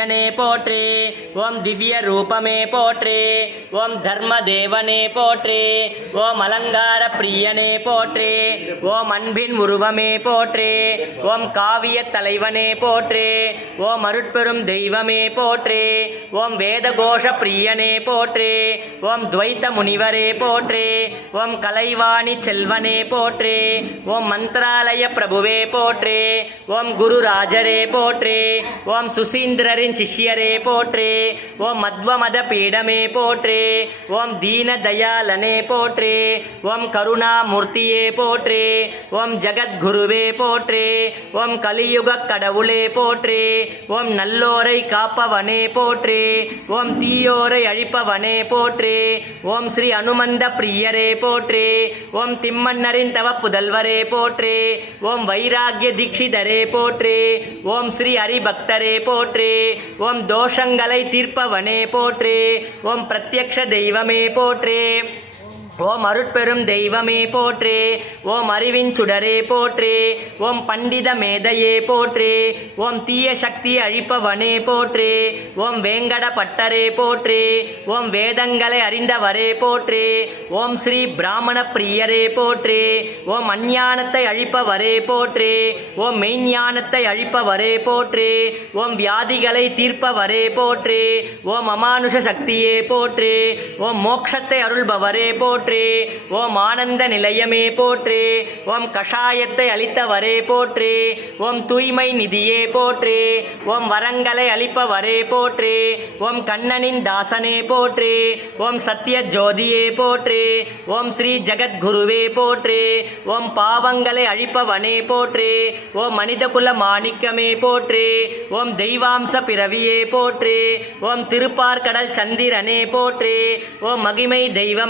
போற்றி. ஓம் திவ்ய ரூபமே போற்றி. ஓம் தர்ம தேவனே போற்றி. ஓம் அலங்கார பிரியனே போற்றி. ஓம் அன்பின் உருவமே போற்றி. ஓம் காவிய தலைவனே போற்றி. ஓம் அருட்பெரும் தெய்வமே போற்றி. ஓம் வேதகோஷ பிரியனே போற்றி. ஓம் துவைத்த முனிவரே போற்றி. ஓம் கலைவாணி செல்வனே போற்றி. ஓம் மந்திராலய பிரபுவே போற்றி. ஓம் குருராஜரே போற்றி. ஓம் சுசீந்திரரின் சிஷ்யரே போற்றி. ஓம் மத்வமத பீடமே போற்றி. ஓம் தீன தயாலனே போற்றி. ஓம் கருணாமூர்த்தியே போற்றி. ஓம் ஜகத்குருவே போற்றி. ஓம் கலியுக கடவுளே போற்றி. ஓம் நல்லோரை காப்பவனே போற்றி. ஓம் தீயோரை அழிப்பவனே போற்றி. ஓம் ஸ்ரீ அனுமந்த பிரியரே போற்றி. ஓம் திம்மன்னரின் தவ புதல்வரே போற்றி. ஓம் வைராகிய தீட்சிதரே போற்றி. ஓம் ஸ்ரீ ஹரிபக்தரே போற்றி. ஓம் தோஷங்களை தீர்ப்பவனே போற்றி. ஓம் பிரத்யக்ஷ தெய்வமே போற்றி. ஓம் அருட்பெரும் தெய்வமே போற்றி. ஓம் அறிவின் சுடரே போற்றி. ஓம் பண்டித மேதையே போற்றி. ஓம் தீய சக்தி அழிப்பவனே போற்றி. ஓம் வேங்கட பட்டரே போற்றி. ஓம் வேதங்களை அறிந்தவரே போற்றி. ஓம் ஸ்ரீ பிராமண பிரியரே போற்றி. ஓம் அஞ்ஞானத்தை அழிப்பவரே போற்றி. ஓம் மெய்ஞானத்தை அழிப்பவரே போற்றி. ஓம் வியாதிகளை தீர்ப்பவரே போற்றி. ஓம் அமானுஷ சக்தியே போற்றி. ஓம் மோட்சத்தை அருள்பவரே போற்றி. ஓம் ஆனந்த நிலையமே போற்றி. ஓம் கஷாயத்தை அளித்தவரே போற்றி. ஓம் தூய்மை நிதியே போற்றி. ஓம் வரங்களை அளிப்பவரே போற்றி. ஓம் கண்ணனின் தாசனே போற்றி. ஓம் சத்திய ஜோதியே போற்றி. ஓம் ஸ்ரீ ஜகத்குருவே போற்றி. ஓம் பாவங்களை அழிப்பவனே போற்றி. ஓம் மனிதகுல மாணிக்கமே போற்றி. ஓம் தெய்வாம்ச பிறவியே போற்றி. ஓம் திருப்பார்கடல் சந்திரனே போற்றி. ஓம் மகிமை தெய்வம்